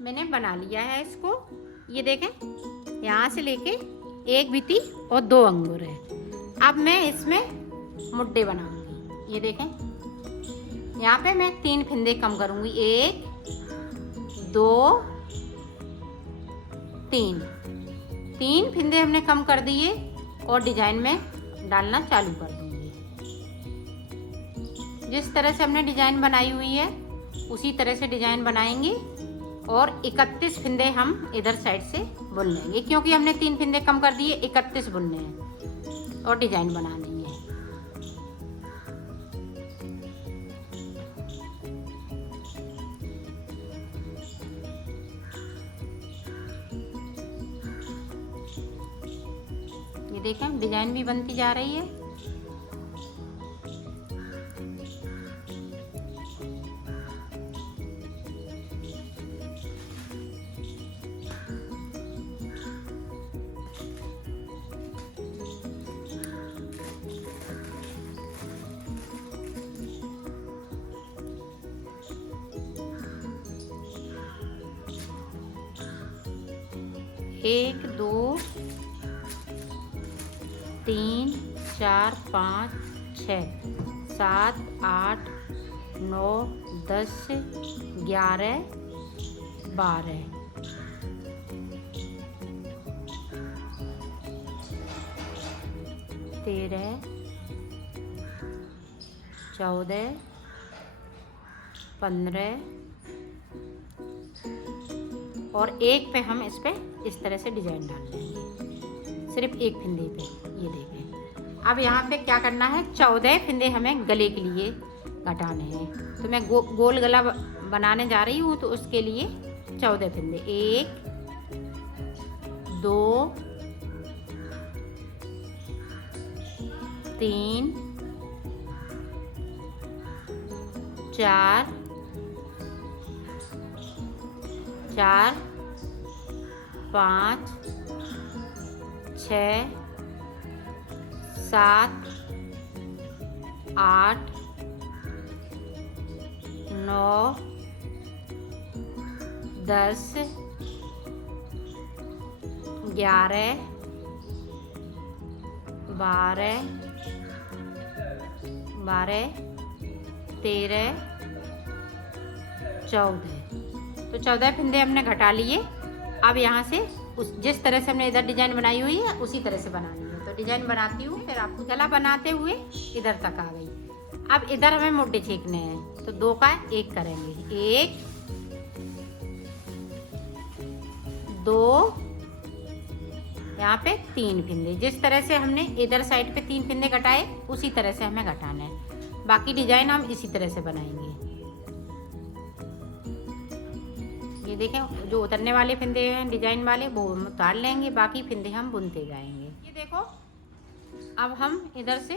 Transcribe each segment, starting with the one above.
मैंने बना लिया है इसको। ये देखें, यहाँ से लेके एक बिती और 2 अंगूर है। अब मैं इसमें मुड्डे बनाऊंगी। ये देखें, यहाँ पे मैं 3 फिंदे कम करूंगी। 1 2 3 फिंदे हमने कम कर दिए और डिजाइन में डालना चालू कर दूंगी। जिस तरह से हमने डिजाइन बनाई हुई है उसी तरह से डिजाइन बनाएंगे और 31 फिंदे हम इधर साइड से बुन लेंगे, क्योंकि हमने 3 फिंदे कम कर दिए। 31 बुनने हैं और डिजाइन बनानी है। ये देखें, डिजाइन भी बनती जा रही है। एक 2 3 4 5 6 7 8 9 10 11 12 13 14 15 और एक पे हम इस पे इस तरह से डिजाइन डाल देंगे, सिर्फ एक फिंदे पे। ये देखें, अब यहाँ पे क्या करना है, 14 फिंदे हमें गले के लिए घटाने हैं। तो मैं गोल गला बनाने जा रही हूँ, तो उसके लिए 14 फिंदे। 1 2 3 4 5 6 7 8 9 10 11 12 13 14। तो 14 फिंदे हमने घटा लिए। अब यहाँ से जिस तरह से हमने इधर डिजाइन बनाई हुई है उसी तरह से बनानी है। तो डिजाइन बनाती हूँ, फिर आपको गला बनाते हुए इधर तक आ गई। अब इधर हमें मुड्डे छेकने हैं, तो 2 का 1 करेंगे। 1 2 यहाँ पे 3 फिंदे। जिस तरह से हमने इधर साइड पे 3 फिंदे घटाए उसी तरह से हमें घटाना है। बाकी डिजाइन हम इसी तरह से बनाएंगे। ये देखें, जो उतरने वाले फिंदे हैं डिजाइन वाले वो हम उतार लेंगे, बाकी फिंदे हम बुनते जाएंगे। ये देखो, अब हम इधर से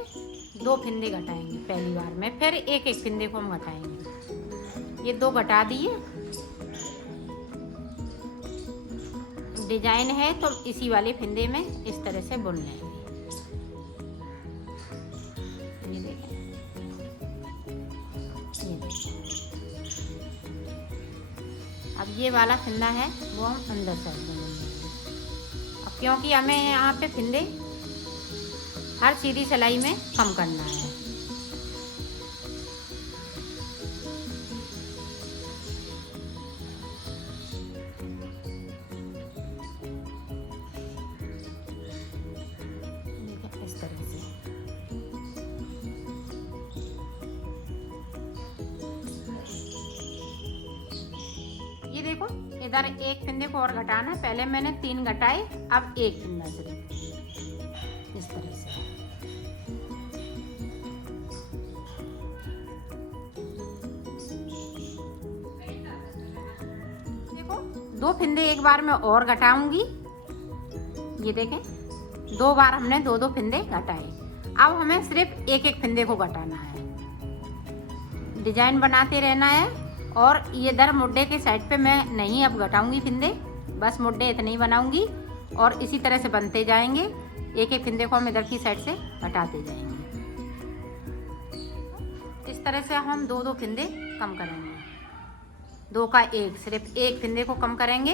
2 फिंदे घटाएंगे पहली बार में, फिर एक एक फिंदे को हम घटाएंगे। ये 2 घटा दिए। डिजाइन है तो इसी वाले फिंदे में इस तरह से बुन लेंगे। ये देखें, ये देखें। अब ये वाला फिंदा है वो हम अंदर साइड में बुनेंगे। अब क्योंकि हमें यहाँ पे फिंदे हर सीधी सिलाई में कम करना है। इस तरह से ये देखो, इधर एक फिंदे को और घटाना है। पहले मैंने 3 घटाए, अब एक फिंदा सिर्फ इस तरह से। देखो, 2 फिंदे एक बार में और घटाऊंगी। ये देखें, 2 बार हमने 2-2 फिंदे घटाए। अब हमें सिर्फ एक एक फिंदे को घटाना है। डिजाइन बनाते रहना है। और ये इधर मुड्डे के साइड पे मैं नहीं अब घटाऊंगी फिंदे, बस मुड्डे इतने ही बनाऊंगी और इसी तरह से बनते जाएंगे। एक एक फिंदे को हम इधर की साइड से घटाते जाएंगे। इस तरह से हम 2-2 फिंदे कम करेंगे। 2 का 1, सिर्फ एक फिंदे को कम करेंगे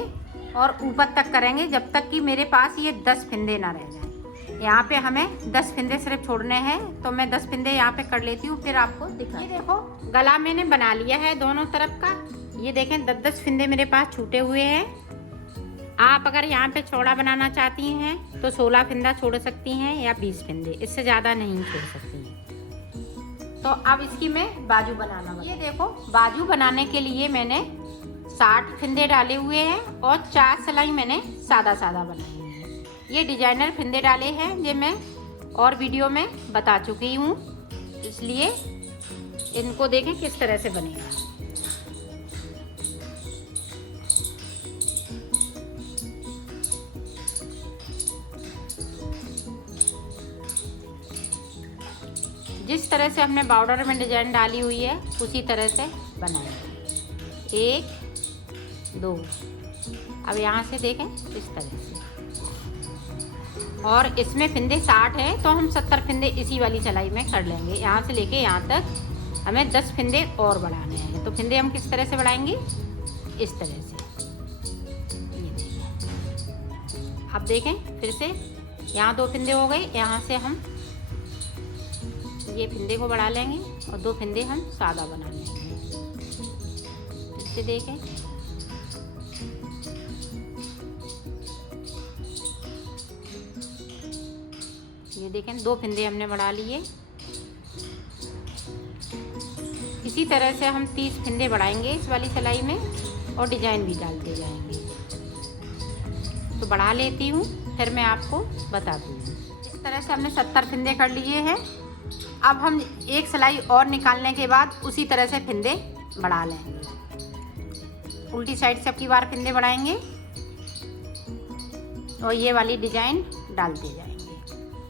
और ऊपर तक करेंगे जब तक कि मेरे पास ये 10 फिंदे ना रह जाएं। यहाँ पे हमें 10 फिंदे सिर्फ छोड़ने हैं, तो मैं 10 फिंदे यहाँ पे कर लेती हूँ, फिर आपको दिखा। ये देखो गला मैंने बना लिया है दोनों तरफ का। ये देखें 10-10 फिंदे मेरे पास छूटे हुए हैं। आप अगर यहाँ पे चौड़ा बनाना चाहती हैं तो 16 फिंदा छोड़ सकती हैं या 20 फिंदे, इससे ज़्यादा नहीं छोड़ सकती हैं। तो अब इसकी मैं बाजू बनाना। ये देखो बाजू बनाने के लिए मैंने 60 फिंदे डाले हुए हैं और 4 सिलाई मैंने सादा सादा बनाई है। ये डिजाइनर फिंदे डाले हैं, ये मैं और वीडियो में बता चुकी हूँ, इसलिए इनको देखें किस तरह से बनेगा। जिस तरह से हमने बॉर्डर में डिजाइन डाली हुई है उसी तरह से बनाएंगे। 1 2। अब यहाँ से देखें इस तरह से, और इसमें फिंदे 60 है तो हम 70 फिंदे इसी वाली सिलाई में कर लेंगे। यहाँ से लेके यहाँ तक हमें 10 फिंदे और बढ़ाने हैं। तो फिंदे हम किस तरह से बढ़ाएंगे, इस तरह से। ये देखें, अब देखें फिर से, यहाँ 2 फिंदे हो गए, यहाँ से हम ये फिंदे को बढ़ा लेंगे और 2 फिंदे हम सादा बना लेंगे। इससे देखें, ये देखें 2 फिंदे हमने बढ़ा लिए। इसी तरह से हम 30 फिंदे बढ़ाएंगे इस वाली सिलाई में और डिजाइन भी डालते जाएंगे। तो बढ़ा लेती हूँ, फिर मैं आपको बताती हूँ। इस तरह से हमने 70 फिंदे कर लिए हैं। अब हम एक सिलाई और निकालने के बाद उसी तरह से फिंदे बढ़ा लेंगे। उल्टी साइड से अब की बार फिंदे बढ़ाएंगे और ये वाली डिजाइन डालते जाएंगे।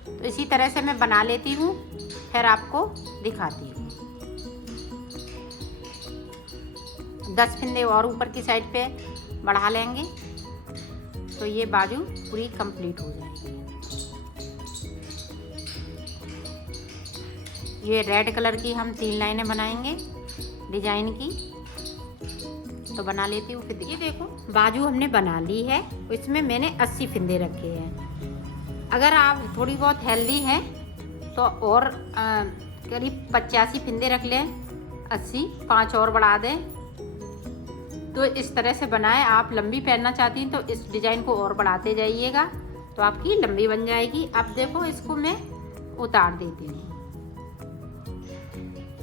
तो इसी तरह से मैं बना लेती हूँ, फिर आपको दिखाती हूँ। 10 फिंदे और ऊपर की साइड पे बढ़ा लेंगे तो ये बाजू पूरी कंप्लीट हो जाएगी। ये रेड कलर की हम 3 लाइनें बनाएंगे डिजाइन की, तो बना लेती हूँ। फिर ये देखो बाजू हमने बना ली है, इसमें मैंने 80 फिंदे रखे हैं। अगर आप थोड़ी बहुत हेल्दी हैं तो और करीब 85 फिंदे रख लें, 80 5 और बढ़ा दें। तो इस तरह से बनाएं। आप लंबी पहनना चाहती हैं तो इस डिज़ाइन को और बढ़ाते जाइएगा तो आपकी लंबी बन जाएगी। अब देखो इसको मैं उतार देती हूँ,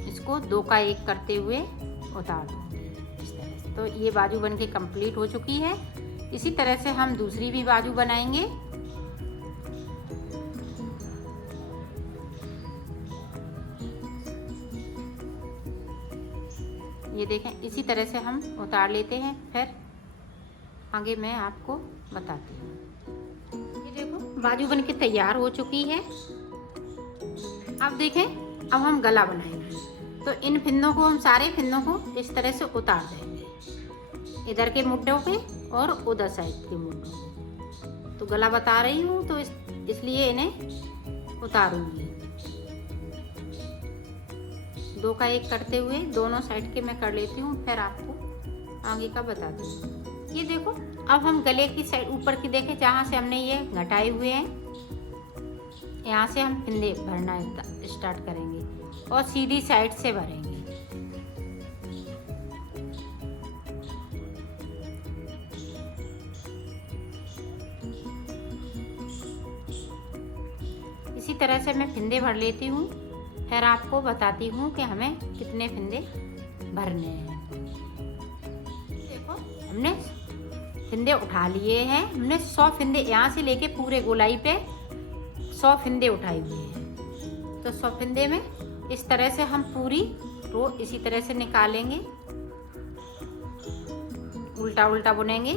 इसको 2 का 1 करते हुए उतार दूँगी इस तरह से। तो ये बाजू बन के कंप्लीट हो चुकी है। इसी तरह से हम दूसरी भी बाजू बनाएंगे। ये देखें इसी तरह से हम उतार लेते हैं, फिर आगे मैं आपको बताती हूँ। ये देखो बाजू बन के तैयार हो चुकी है। अब देखें, अब हम गला बनाएंगे। तो इन फिंदों को, हम सारे फिंदों को इस तरह से उतार देंगे, इधर के मुड्ढों पे और उधर साइड के मुड्ढों पे। तो गला बता रही हूँ तो इसलिए इन्हें उतारूंगी। 2 का 1 करते हुए दोनों साइड के मैं कर लेती हूँ, फिर आपको आगे का बताती हूँ। ये देखो अब हम गले की साइड ऊपर की देखें, जहाँ से हमने ये घटाए हुए हैं, यहाँ से हम फिंदे भरना स्टार्ट करेंगे और सीधी साइड से भरेंगे। इसी तरह से मैं फिंदे भर लेती हूँ, फिर आपको बताती हूँ कि हमें कितने फिंदे भरने हैं। देखो हमने फिंदे उठा लिए हैं। हमने 100 फिंदे यहाँ से लेके पूरे गोलाई पे 100 फिंदे उठाए हुए हैं। तो 100 फिंदे में इस तरह से हम पूरी रो इसी तरह से निकालेंगे, उल्टा उल्टा बुनेंगे।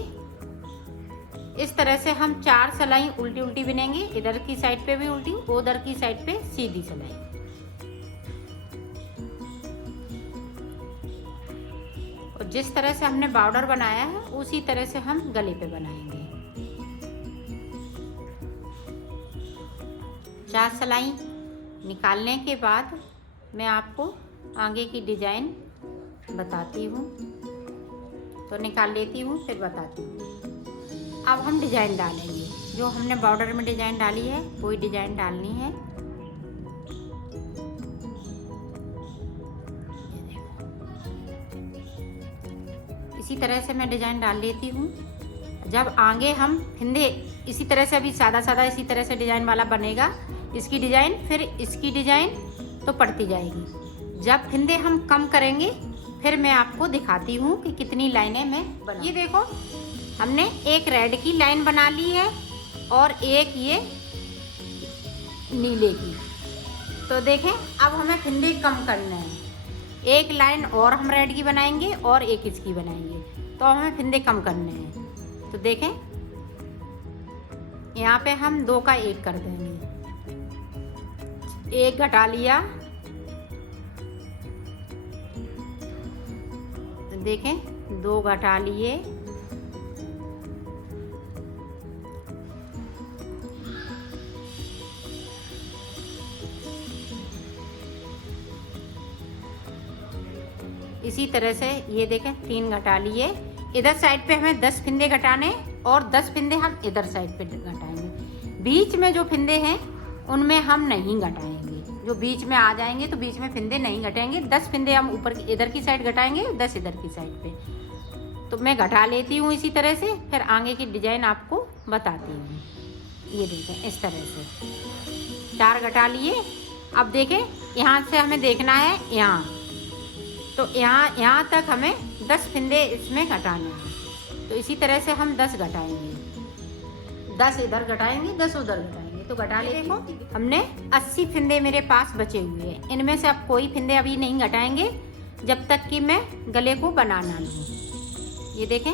इस तरह से हम 4 सिलाई उल्टी उल्टी बुनेंगे, इधर की साइड पे भी उल्टी, उधर की साइड पे सीधी सिलाई। और जिस तरह से हमने बॉर्डर बनाया है उसी तरह से हम गले पे बनाएंगे। 4 सिलाई निकालने के बाद मैं आपको आगे की डिजाइन बताती हूँ। तो निकाल लेती हूँ, फिर बताती हूँ। अब हम डिजाइन डालेंगे। जो हमने बॉर्डर में डिजाइन डाली है वही डिजाइन डालनी है। इसी तरह से मैं डिजाइन डाल लेती हूँ। जब आगे हम फिंदे इसी तरह से, अभी सादा सादा इसी तरह से डिजाइन वाला बनेगा, इसकी डिजाइन फिर इसकी डिजाइन तो पड़ती जाएगी। जब फिंदे हम कम करेंगे फिर मैं आपको दिखाती हूँ कि कितनी लाइनें मैं बना। ये देखो हमने एक रेड की लाइन बना ली है और एक ये नीले की। तो देखें अब हमें फिंदे कम करने हैं। एक लाइन और हम रेड की बनाएंगे और एक इसकी बनाएंगे, तो हमें फिंदे कम करने हैं। तो देखें यहाँ पे हम 2 का 1 कर देंगे। 1 घटा लिया, देखें 2 घटा लिए, इसी तरह से ये देखें 3 घटा लिए। इधर साइड पे हमें 10 फिंदे घटाने और 10 फिंदे हम इधर साइड पे घटाएंगे। बीच में जो फिंदे हैं उनमें हम नहीं घटाएंगे। जो बीच में आ जाएंगे तो बीच में फिंदे नहीं घटाएंगे। 10 फिंदे हम ऊपर की इधर की साइड घटाएंगे, 10 इधर की साइड पे। तो मैं घटा लेती हूँ इसी तरह से, फिर आगे की डिजाइन आपको बताती हूँ। ये देखें इस तरह से 4 घटा लिए। अब देखें यहाँ से हमें देखना है यहाँ, तो यहाँ तक हमें 10 फिंदे इसमें घटाने हैं। तो इसी तरह से हम 10 घटाएंगे, 10 इधर घटाएंगे, 10 उधर घटाएंगे। तो घटा ले। देखो हमने 80 फिंदे मेरे पास बचे हुए हैं। इनमें से अब कोई फिंदे अभी नहीं घटाएंगे जब तक कि मैं गले को बनाना लूँ। ये देखें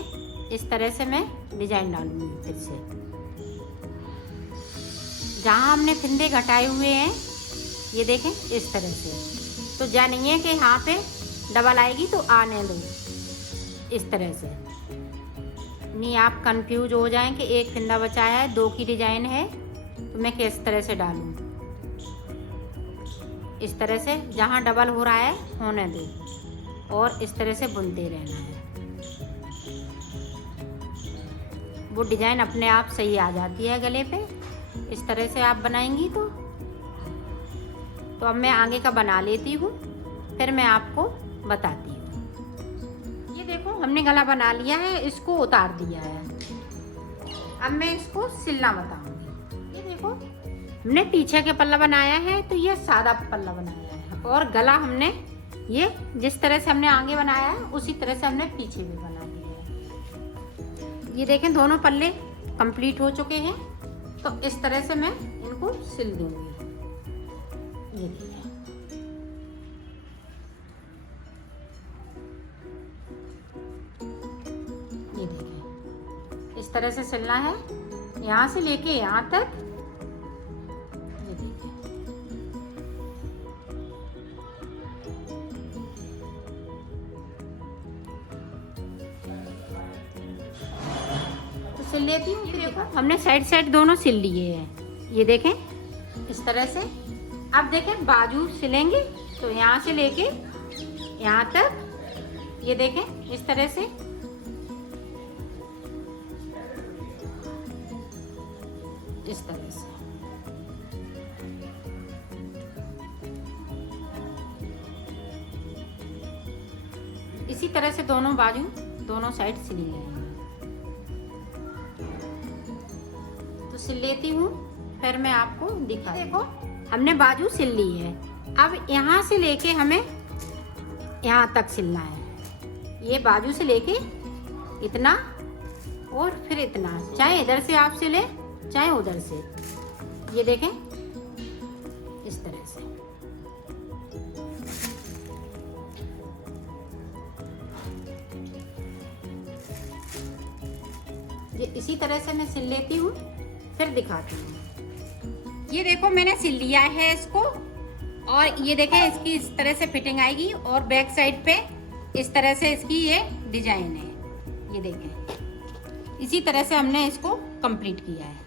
इस तरह से मैं डिजाइन डालूंगी। फिर से जहाँ हमने फिंदे घटाए हुए हैं ये देखें इस तरह से, तो जानिए कि यहाँ पे डबल आएगी तो आने दो इस तरह से, नहीं आप कंफ्यूज हो जाएं कि एक फिंदा बचाया है, 2 की डिजाइन है तो मैं किस तरह से डालूं। इस तरह से जहाँ डबल हो रहा है होने दो और इस तरह से बुनते रहना है। वो डिजाइन अपने आप सही आ जाती है गले पे। इस तरह से आप बनाएंगी तो अब मैं आगे का बना लेती हूँ, फिर मैं आपको बताती हूँ। ये देखो हमने गला बना लिया है, इसको उतार दिया है। अब मैं इसको सिलना बताऊंगी। ये देखो हमने पीछे के पल्ला बनाया है, तो ये सादा पल्ला बनाया है और गला हमने ये जिस तरह से हमने आगे बनाया है उसी तरह से हमने पीछे भी बना दिया है। ये देखें दोनों पल्ले कंप्लीट हो चुके हैं, तो इस तरह से मैं इनको सिल दूंगी। ये देखिए इस तरह से सिलना है, यहाँ से लेके यहाँ तक। ये देखिए तो सिल लेती हूँ। देखो हमने साइड साइड दोनों सिल लिए हैं। ये देखें इस तरह से। अब देखें बाजू सिलेंगे, तो यहाँ से लेके यहाँ तक। ये देखें इस तरह से। इस तरह से इसी तरह से दोनों बाजू दोनों साइड सिली जाएंगे। तो सिल लेती हूँ, फिर मैं आपको दिखा। देखो हमने बाजू सिल ली है। अब यहाँ से लेके हमें यहाँ तक सिलना है। ये बाजू से लेके इतना और फिर इतना, चाहे इधर से आप सिले चाहे उधर से। ये देखें इस तरह से। ये इसी तरह से मैं सिल लेती हूँ, फिर दिखाती हूँ। ये देखो मैंने सिल लिया है इसको, और ये देखें इसकी इस तरह से फिटिंग आएगी और बैक साइड पे इस तरह से इसकी ये डिजाइन है। ये देखें इसी तरह से हमने इसको कंप्लीट किया है।